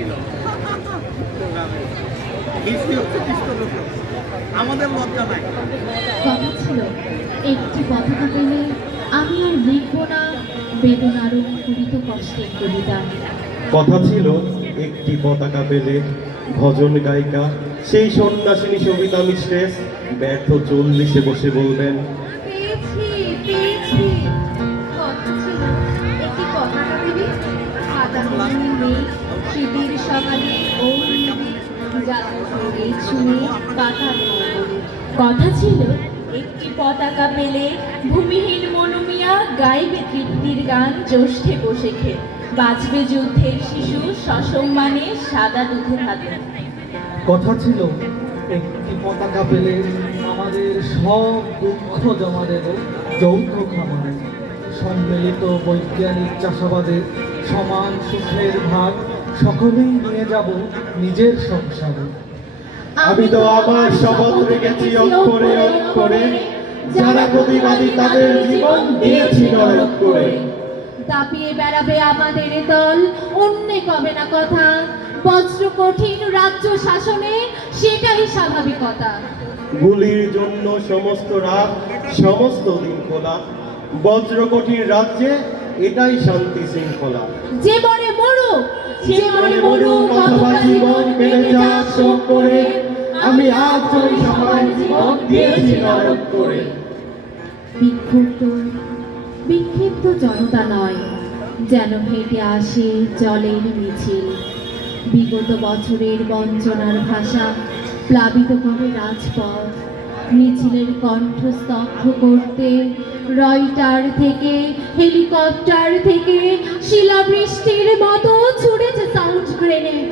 ছিল। আমাদের লজ্জা নাই। কথা ছিল। একটি পতাকা পেলে আমি আর লিখব না। বেদনার কষ্টের কবিতা। কথা ছিল একটি পতাকা পেলে ভজন গায়িকা। সেই সন্ন্যাসিনী সবিতা মিশ্রেস ব্যর্থ চল্লিশে বসে বলবেন কথা ছিল, একটি পতাকা পেলে ভূমিহীন মনুমিয়া গাইবে তৃপ্তির গান, জ্যৈষ্ঠে বসে খে বাঁচবে যুদ্ধের শিশু, সসম্মানে সাদা দুধের হাতে কথা ছিল, একটি পতাকা পেলে আমাদের সব দুঃখ জমা দেব যৌথ খামারে। সম্মিলিত বৈজ্ঞানিক চাষাবাদের সমান সুখের ভাগ সকলেই নিয়ে যাব নিজের সংসারে। আমি তো আমার শপথ রেখেছি অক্ষরে অক্ষরে। যারা প্রতিবাদী তাদের জীবন দিয়েছি নরক করে দাপিয়ে বেড়াবে আমাদের দল অন্যে কবে না কথা। বজ্র কঠিন রাজ্য শাসনে সেটাই স্বাভাবিকতা। গুলির জন্য সমস্ত রাত সমস্ত দিন খোলা। বজ্র কঠিন রাজ্যে এটাই শান্তি শৃঙ্খলা। যে মরে মরুক যে মরে মরুক অথবা জীবন কেড়ে যা শোক করে আমি আজ ওই সবার জীবন দিয়েছি নরক করে। বিক্ষুব্ধ বিক্ষিপ্ত জনতা নয় যেন হেঁটে আসে জলের মিছিল। বিগত বছরের বঞ্চনার ভাষা প্লাবিত করে রাজপথ মিছিলের কণ্ঠ স্তব্ধ করতে রয়টার থেকে হেলিকপ্টার থেকে শিলাবৃষ্টির মতো ছুড়েছে সাউন্ড গ্রেনেড।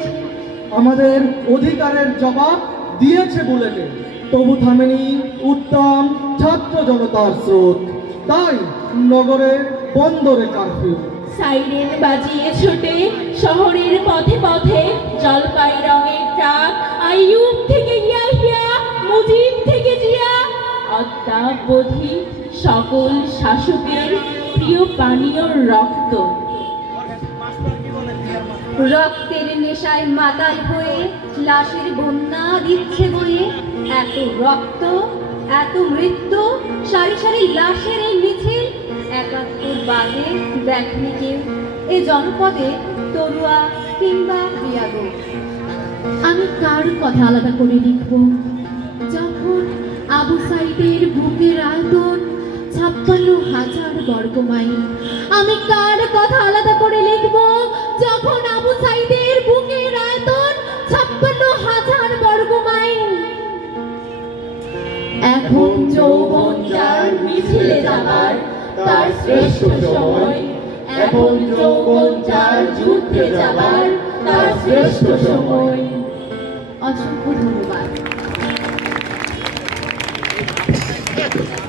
আমাদের অধিকারের জবাব দিয়েছে বুলেটে তবু থামেনি উত্তম ছাত্র জনতার স্রোত। তাই নগরে বন্দরে কারফিউ। সাইরেন বাজিয়ে ছুটে শহরের পথে পথে জলপাই রঙের ট্রাক আইয়ুব অদ্যাবধি সকল শাসকের প্রিয় পানীয় রক্ত। রক্তের নেশায় মাতাল হয়ে লাশের বন্যা দিচ্ছে বয়ে এত রক্ত, এত মৃত্যু, সারি সারি লাশের এই মিছিল, একাত্তর বাদে দেখনি কেউ এ জনপদে তরুয়া কিংবা বিয়াগো আমি কার কথা আলাদা করে লিখব? যখন আবু সাইদের বুকের আয়তন ছাপ্পান্ন হাজার বর্গ মাইল। আমি কার কথা আলাদা করে লিখব? যখন আবু সাইদের বুকের আয়তন ছাপ্পান্ন হাজার বর্গ মাইল। এখন যৌবন যার মিছিলে যাবার, তার শ্রেষ্ঠ সময়। এখন যৌবন যার যুদ্ধে যাবার, তার শ্রেষ্ঠ সময়। অসংখ্য ধন্যবাদ। Thank you.